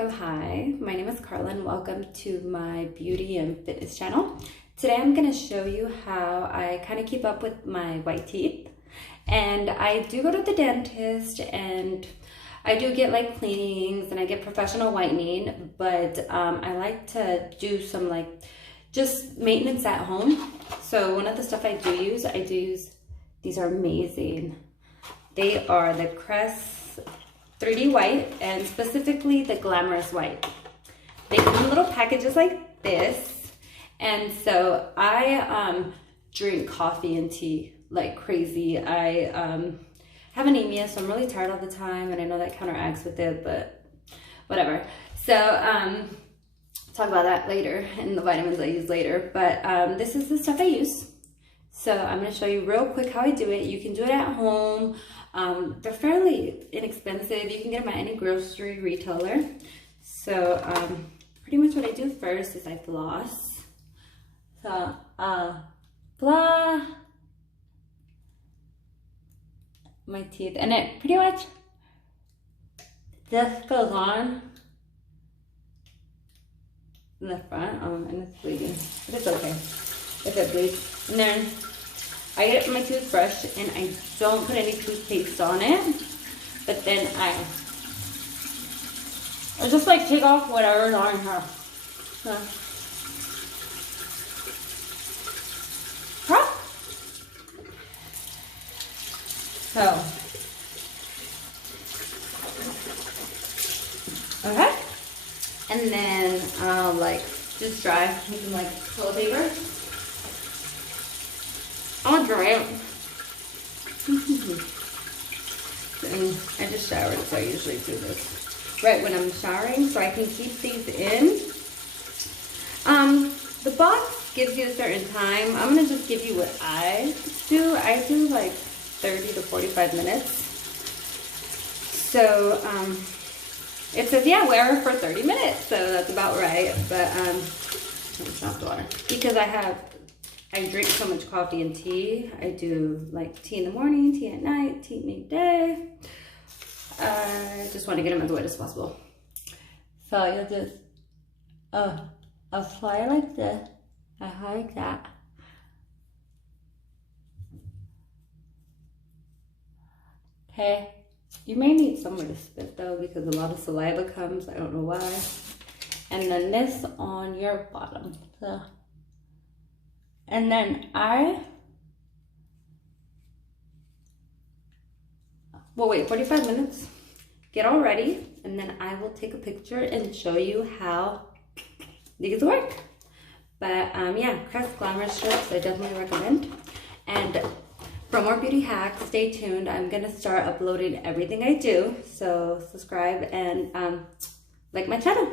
So hi, my name is Carla and welcome to my beauty and fitness channel. Today I'm going to show you how I kind of keep up with my white teeth. And I do go to the dentist and I do get like cleanings and I get professional whitening, but I like to do some just maintenance at home. So one of the stuff I do use, these are amazing. They are the Crest 3D white and specifically the glamours white. They come in little packages like this, and so I drink coffee and tea like crazy. I have anemia, so I'm really tired all the time, and I know that counteracts with it, but whatever. So talk about that later and the vitamins I use later, but this is the stuff I use. So I'm going to show you real quick how I do it. You can do it at home. They're fairly inexpensive. You can get them at any grocery retailer. So pretty much what I do first is I floss. So floss my teeth, and it pretty much just goes on in the front, and it's bleeding, but it's okay if it bleeds. And then I get my toothbrush and I don't put any toothpaste on it, but then I just like take off whatever's on her. So, okay, and then I'll like just dry using like toilet paper. I'll dry it. And I just showered, so I usually do this right when I'm showering, so I can keep these in. The box gives you a certain time. I'm gonna just give you what I do. I do like 30 to 45 minutes. So it says, yeah, wear her for 30 minutes, so that's about right. But stop the water, because I drink so much coffee and tea. I do like tea in the morning, tea at night, tea midday. I just want to get them as wet as possible. So you'll just apply like this, like that. Okay, you may need somewhere to spit though, because a lot of saliva comes, I don't know why. And then this on your bottom. So, and then I will wait 45 minutes, get all ready, and then I will take a picture and show you how these work. But yeah, Crest glamours strips I definitely recommend. And for more beauty hacks, stay tuned. I'm gonna start uploading everything I do, so subscribe and like my channel.